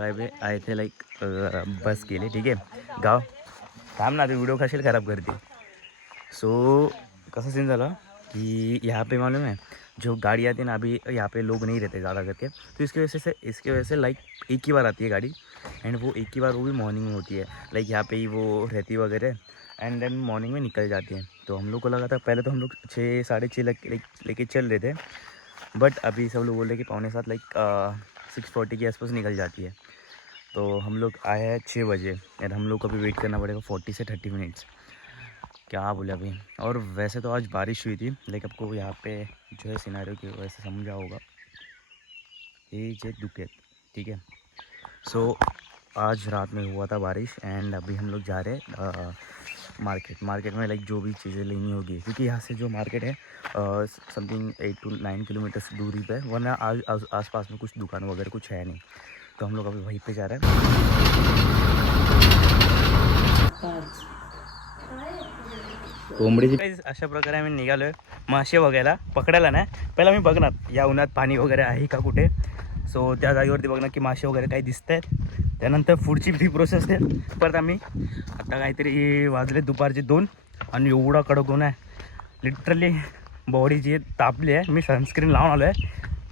आए थे लाइक बस के लिए, ठीक है. गाव थांब ना, व्हिडिओ कशाला खराब करते. सो कैसा सीन झाला कि यहाँ पे मालूम है जो गाड़ी आती है ना, अभी यहाँ पे लोग नहीं रहते ज़्यादा करके, तो इसके वजह से लाइक एक ही बार आती है गाड़ी. एंड वो एक ही बार, वो भी मॉर्निंग में होती है. लाइक यहाँ पे ही वो रहती वगैरह, एंड देन मॉर्निंग में निकल जाती हैं. तो हम लोग को लगा था, पहले तो हम लोग 6 साढ़े 6 लेके चल रहे थे, बट अभी सब लोग बोल रहे कि 6:45 लाइक 6:40 के आसपास निकल जाती है. तो हम लोग आए हैं 6 बजे, एंड हम लोग को अभी वेट करना पड़ेगा 40 से 30 मिनट्स. क्या बोले अभी. और वैसे तो आज बारिश हुई थी, लेकिन आपको यहाँ पे जो है सिनारियो की वजह से समझा होगा, ये जे दुकेत, ठीक है. सो आज रात में हुआ था बारिश, एंड अभी हम लोग जा रहे हैं मार्केट में लाइक जो भी चीज़ें लेनी होगी, क्योंकि यहाँ से जो मार्केट है समथिंग 8 to 9 किलोमीटर्स दूरी पे, वरना आसपास में कुछ दुकान वगैरह कुछ है नहीं. तो हम लोग अभी वहीं पे जा रहे हैं. कोंबडीची अशा प्रकारे आम्ही निघालो आहे मासे वगैरे पकडायला. नाही पहिला मी बघणार या उन्हात पाणी वगैरे आहे का कुठे. सो त्या जागेवरती बघणार की मासे वगैरे काही दिसत आहेत. त्यानंतर पुढची ती प्रोसेस आहे. परत आम्ही आता काहीतरी वाजले दुपारचे 2 आणि एवढा कडक ऊन आहे, लिटरली बॉडी जी तापली आहे. मी सनस्क्रीन लावून आलो आहे,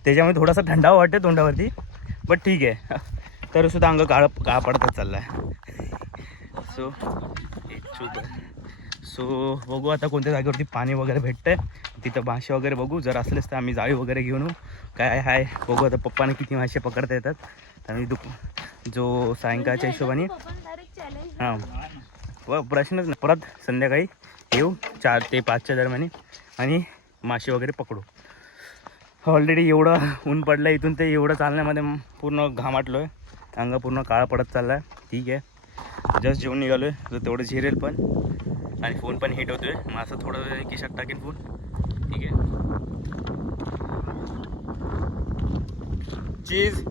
त्याच्यामुळे थोडासा थंडावा वाटते तोंडावरती, बट ठीक आहे. तरीसुद्धा अंग काळा पडतच चालला आहे. सो बघू आता कोणत्या जागेवरती पाणी वगैरे भेटतं आहे, तिथं मासे वगैरे बघू. जर असलेच तर आम्ही जाळी वगैरे घेऊन येऊ. काय आहे बघू आता. पप्पाने किती मासे पकडता येतात आणि जो सायंकाळच्या हिशोबाने हां व प्रश्नच नाही. परत संध्याकाळी येऊ 4 ते 5च्या दरम्यान आणि मासे वगैरे पकडू. ऑलरेडी एवढं ऊन पडलं इथून ते एवढं चालण्यामध्ये पूर्ण घामाटलो आहे, अंग पूर्ण काळा पडत चालला आहे. ठीक आहे, जस्ट जेवून निघालो आहे, तर तेवढं झिरेल पण, आणि फोन पण हिट होतोय. मग असं थोडं वेळ खिशात टाकेन फोन. ठीक आहे. चीज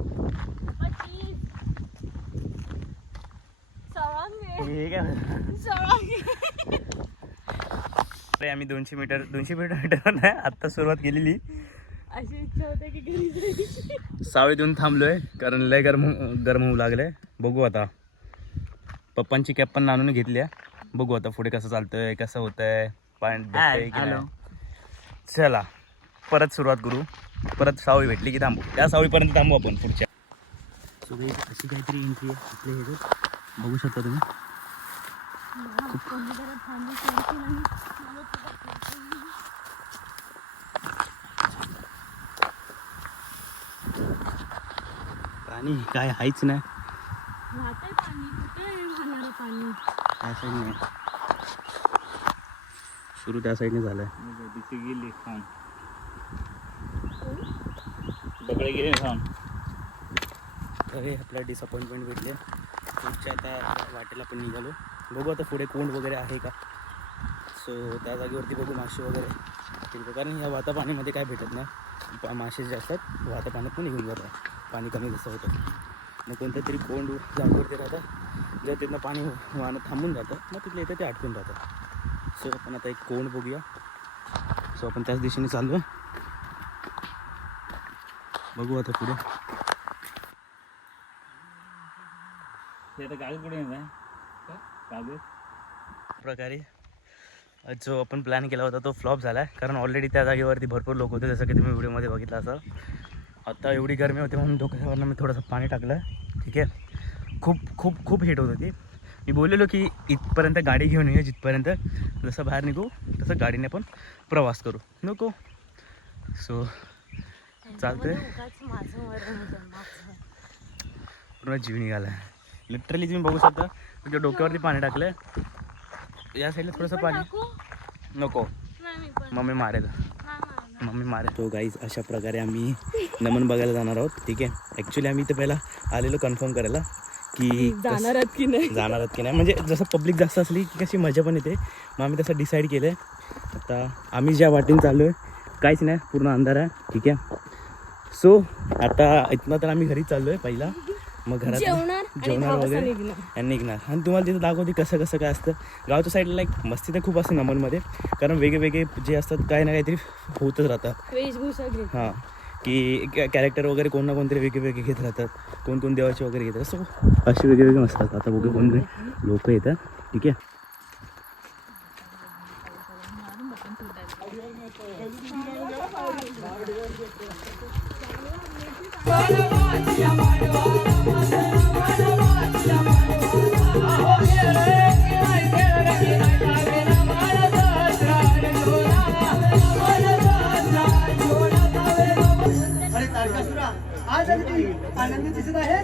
ठीक आहे. अरे आम्ही 200 मीटर नाही आत्ता सुरुवात केलेली. अशी इच्छा होते की घरी जायची. सावळीतून थांबलोय कारण लय गरम होऊ लागले. बघू आता. पप्पांची कॅप पण आणून घेतली आहे. बघू आता पुढे कसं चालतंय, कसं होतंय, पाणी भेटतंय की नाही. चला परत सुरुवात करू. परत सावळी भेटली की थांबू. त्या सावळीपर्यंत थांबू आपण पुढच्या. सो अशी काहीतरी एंट्री आहे आपल्या ह्याच्यात, बघू शकता तुम्ही. पाणी काय हायच नाही. त्या साईडने सुरू त्या साईडने झालंय. गेली खाऊन बगळे गेले खाऊन. अरे आपल्याला डिसअपॉइंटमेंट भेटले. पुढच्या आता वाटेला पण निघालो. बघू आता पुढे कोंड वगैरे आहे का. सो त्या जागेवरती बघू मासे वगैरे ठीक आहे, कारण या वाता पाण्यामध्ये काय भेटत नाही. मासे जे असतात वाता पाण्यात पण निघून जातात, पाणी कमी जसं होतं. मग कोणत्या तरी कोंड जागेवरती राहतात, जर तिथनं पाणी वाहनं थांबून जातं मग तिथल्या इथं ते अडकून जातात. सो आपण आता एक कोंड बघूया. सो आपण त्याच दिशेने चाललो आहे. बघू आता पुढे. प्रकारे जो आपण प्लॅन केला होता तो फ्लॉप झाला आहे, कारण ऑलरेडी त्या जागेवरती भरपूर लोक होते, जसं की तुम्ही व्हिडिओमध्ये बघितलं असाल. आता एवढी गरमी होती म्हणून डोक्यावरनं मी थोडंसं पाणी टाकलं. ठीक आहे. खूप हिट होत होती. मी बोललेलो की इथपर्यंत गाडी घेऊन ये, जिथपर्यंत जसं बाहेर निघू तसं गाडीने पण प्रवास करू नको. सो चालतंय. पूर्ण जीव निघाला आहे लिटरली. तुम्ही बघू शकता तुझ्या डोक्यावरती पाणी टाकलं. या साईडला थोडंसं पाणी नको, मम्मी मारेल. तो गाईज अशा प्रकारे आम्ही नमन बघायला जाणार आहोत. ठीक आहे. ॲक्च्युली आम्ही इथं पहिला आलेलो कन्फर्म करायला की जाणार आहात की नाही, म्हणजे जसं पब्लिक जास्त असली की कशी मजा पण येते. मग आम्ही तसं डिसाईड केलं आहे. आता आम्ही ज्या वाटेने चाललो आहे काहीच नाही, पूर्ण अंधार आहे. ठीक आहे. सो आता इथनं तर आम्ही घरी चाललो आहे पहिला, मग घरात जेवणार वगैरे आणि निघणार. आणि तुम्हाला तिथं दाखवते कसं कसं काय असतं. गावच्या साईडला लाईक मस्ती तर खूप असते नमनमध्ये, कारण वेगळे जे असतात काय ना काहीतरी होतच राहतात. वेशभूषा हां की कॅरेक्टर वगैरे कोण ना कोणतरी वेगळे घेत राहतात, कोण कोण देवाचे वगैरे घेतात, सो असे वेगळे असतात. आता बघू कोण लोक येतात. ठीक आहे. अरे तारकासुरा आज अगदी आनंदी दिसत आहे.